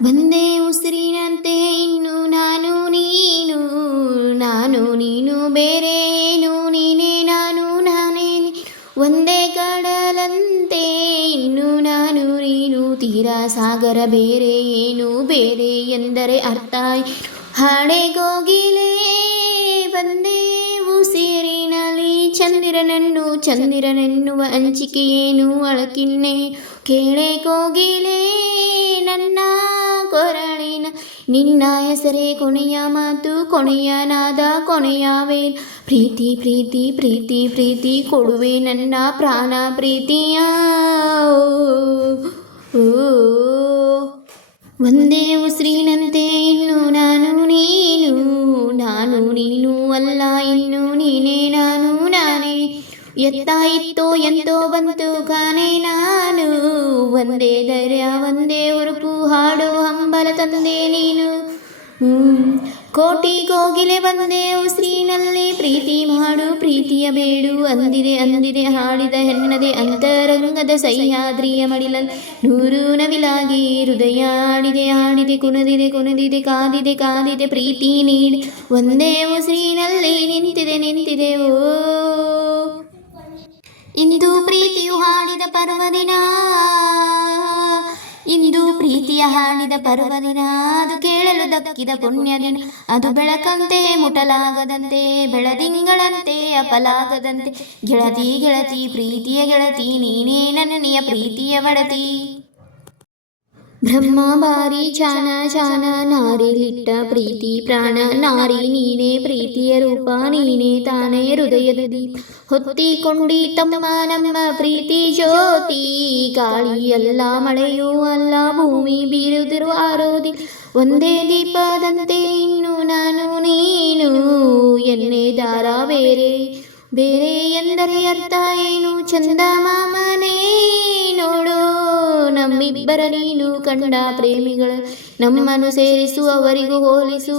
ಒಂದೇ ಉಸಿರಿನಂತೆ ಇನ್ನು ನಾನು ನೀನು ಬೇರೆ ಏನು ನೀನೇ ನಾನು ನಾನೇ ಒಂದೇ ಕಡಲಂತೆ ಇನ್ನು ನಾನು ನೀನು ತೀರ ಸಾಗರ ಬೇರೆ ಏನು ಬೇರೆ ಎಂದರೆ ಅರ್ಥ ಹಾಡೆಗೋಗಿಲೆ ಒಂದೇ ಉಸಿರಿನಲ್ಲಿ ಚಂದಿರನೆನ್ನುವ ಹಂಚಿಕೆ ಏನು ಅಳಕಿನ್ನೆ ಕೇಳೆ ಕೋಗಿಲೆ ನನ್ನ ಕೊರಳಿನ ನಿನ್ನ ಹೆಸರೇ ಕೊನೆಯ ಮಾತು ಕೊನೆಯ ನಾದ ಕೊನೆಯವೇ ಪ್ರೀತಿ ಪ್ರೀತಿ ಪ್ರೀತಿ ಪ್ರೀತಿ ಕೊಡುವೆ ನನ್ನ ಪ್ರಾಣ ಪ್ರೀತಿಯ ಓ ಒಂದೇ ಉಸಿರಿನಂತೆ ಇನ್ನು ನಾನು ನೀನು ಅಲ್ಲ ಇನ್ನು ನೀನೇ ನಾನು ನಾನೇ ಎತ್ತ ಇತ್ತೋ ಎಂತೋ ಬಂತು ಕಾಣೆ ನಾನು ಒಂದೇ ಧೈರ್ಯ ಒಂದೇ ಉರುಪು ಹಾಡು ಹಂಬಲ ತಂದೆ ನೀನು ಕೋಟಿ ಕೋಗಿಲೆ ಬಂದೆ ಉಸಿರಿನಲ್ಲಿ ಪ್ರೀತಿ ಮಾಡು ಪ್ರೀತಿಯ ಬೇಡು ಅಂದಿದೆ ಹಾಡಿದ ಹೆಣ್ಣದೆ ಅಂತರಂಗದ ಸಹ್ಯಾದ್ರಿಯ ಮಡಿಲಲ್ಲಿ ನೂರು ನವಿಲಾಗಿ ಹೃದಯ ಆಡಿದೆ ಕುಣಿದಿದೆ ಕಾದಿದೆ ಪ್ರೀತಿ ನೀಡಿ ಒಂದೇ ಉಸಿರಿನಲ್ಲಿ ನಿಂತಿದೆ ಓ ಇಂದು ಪ್ರೀತಿಯು ಹಾಡಿದ ಪರ್ವದಿನ ಇಂದು ಪ್ರೀತಿಯ ಹಾಡಿದ ಪರ್ವದಿನ ಅದು ಕೇಳಲು ದಕ್ಕಿದ ಪುಣ್ಯ ದಿನ ಅದು ಬೆಳಕಂತೆ ಮುಟಲಾಗದಂತೆ ಬೆಳದಿಂಗಳಂತೆ ಅಪಲಾಗದಂತೆ ಗೆಳತಿ ಪ್ರೀತಿಯ ಗೆಳತಿ ನೀನೇ ನನ್ನನೆಯ ಪ್ರೀತಿಯ ಒಡತಿ ಬ್ರಹ್ಮ ಬಾರಿ ಚಾನ ನಾರಿಲಿಟ್ಟ ಪ್ರೀತಿ ಪ್ರಾಣ ನಾರಿ ನೀನೇ ಪ್ರೀತಿಯ ರೂಪ ನೀನೇ ತಾನೇ ಹೃದಯದ ದೀಪ ಹೊತ್ತಿಕೊಂಡಿ ತಮ್ಮ ನಮ್ಮ ಪ್ರೀತಿ ಜ್ಯೋತಿ ಗಾಳಿಯಲ್ಲ ಮಳೆಯೂ ಅಲ್ಲ ಭೂಮಿ ಬೀರುತ್ತಿರುವ ಆರೋದಿ ಒಂದೇ ದೀಪದಂತೆ ಇನ್ನು ನಾನು ನೀನು ಎನ್ನೆ ದಾರ ಬೇರೆ ಎಂದರೆ ಅರ್ಥ ಏನು ಚಂದ ಮಾಮನೇ ನೋಡು ನಮ್ಮಿಬ್ಬರ ನೀನು ಕಂಡ ಪ್ರೇಮಿಗಳ ನಮ್ಮನ್ನು ಸೇರಿಸು ಅವರಿಗೂ ಹೋಲಿಸು